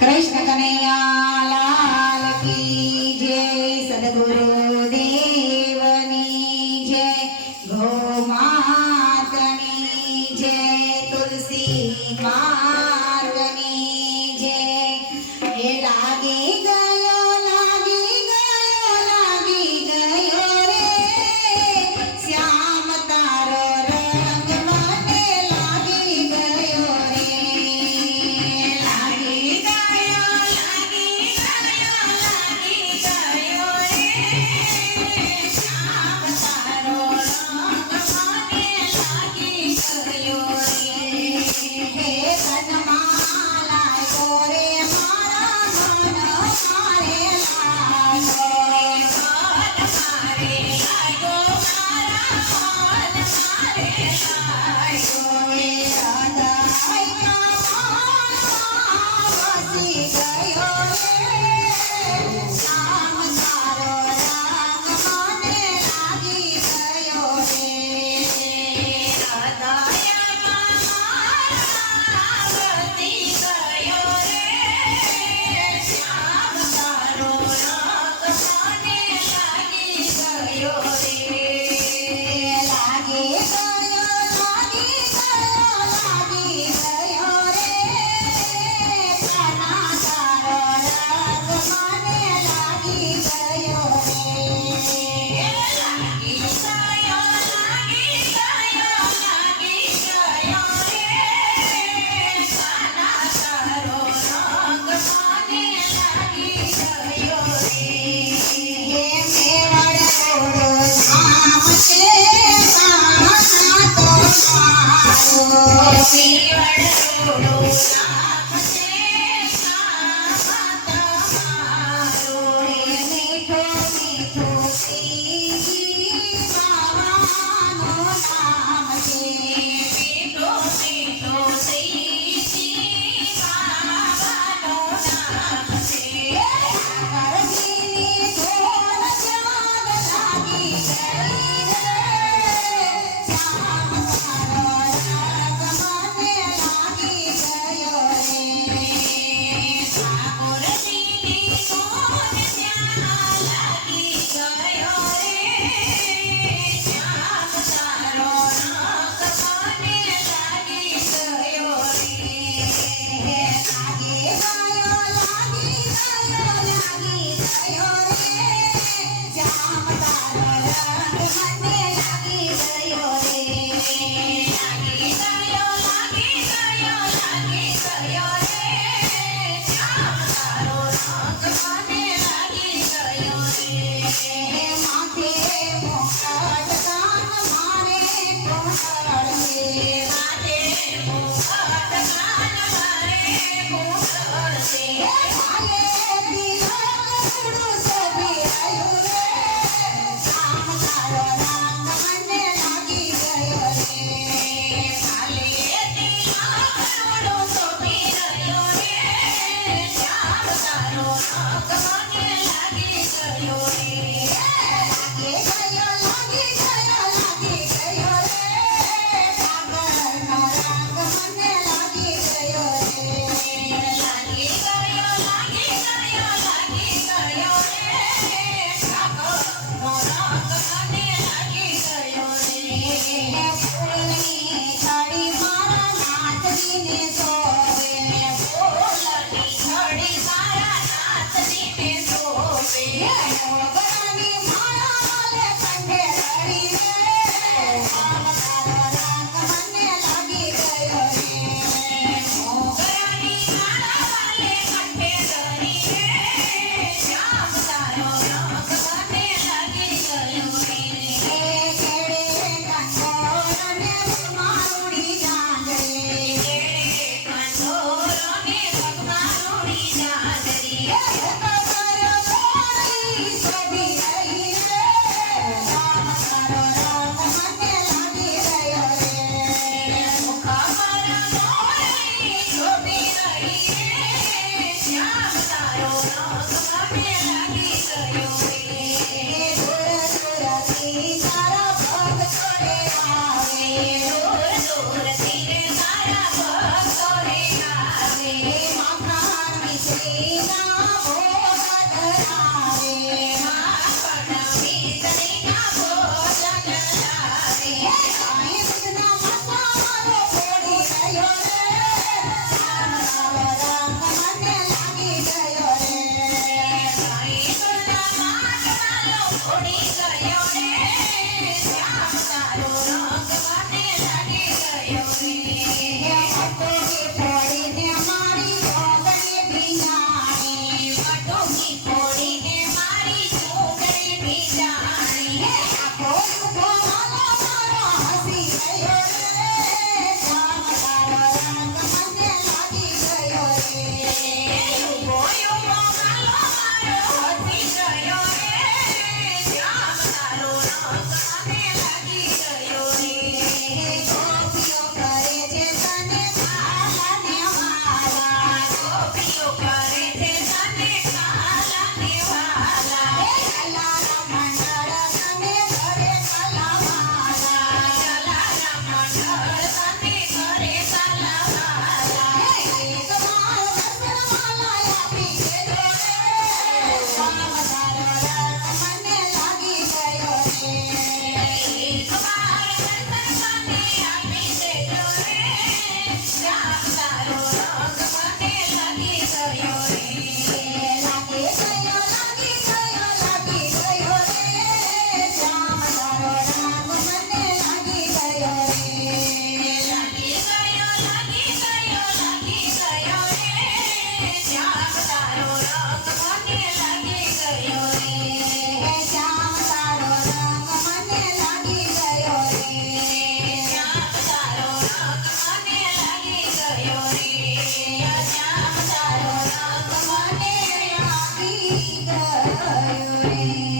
कृष्ण कन्हैया लाल की जय। सद्गुरु देवनी जय। गौ मातनी जय। तुलसी मातनी जय। ये लागी गयो रे श्याम तारो रंग मने लागी गयो रे। लागी गयो વીજળીના ભોગ ધરાવે. માખણ વીજળીના ભોજ ધરાવે. કાંઈ દૂધના મસાલો ફોડી ગયો રે. શ્યામ તારો રંગ મને લાગી ગયો રે. કાંઈ દૂધના માટલાલો ફોડી ગયો રે. શ્યામ તારો રંગ મને લાગી ગયો રે. પટોકી ફોડીને મારી જોગણી ભીંજાણી. પટોકી ફોડીને મારી ચૂંટણી ભીંજાણી. આખો ઉભો માલો મારો હસી ગયો રે. શ્યામ તારો રંગ મને લાગી ગયો રે. ઉભો ઉભો માલો મારો હસી ગયો રે. શ્યામ તારો રંગ મને લાગી ગયો રે. ગોપીઓ કરે છે તને કાલાને વાલા. ગોપીઓ કરે છે તને કાલાને વાલા. કલારા મંડળ તને કરે કલાવાલા. કલારા મંડળ તને કરે કલાવાલા. એક મારો દર્શનવાલા આપી દેજો રે. શ્યામ તારો રંગ મને લાગી ગયો રે. એક વાર દર્શન મને આપી દેજો રે. શ્યામ તારો રંગ મને લાગી ગયો રે. લાગી ગયો રે. શ્યામ તારો રંગ મને લાગી ગયો રે. લાગી ગયો રે. શ્યામ તારો રંગ મને લાગી ગયો રે. શ્યામ તારો રંગ મને લાગી ગયો રે. શ્યામ તારો રંગ મને લાગી ગયો રે. શ્યામ તારો રંગ મને લાગી ગયો રે.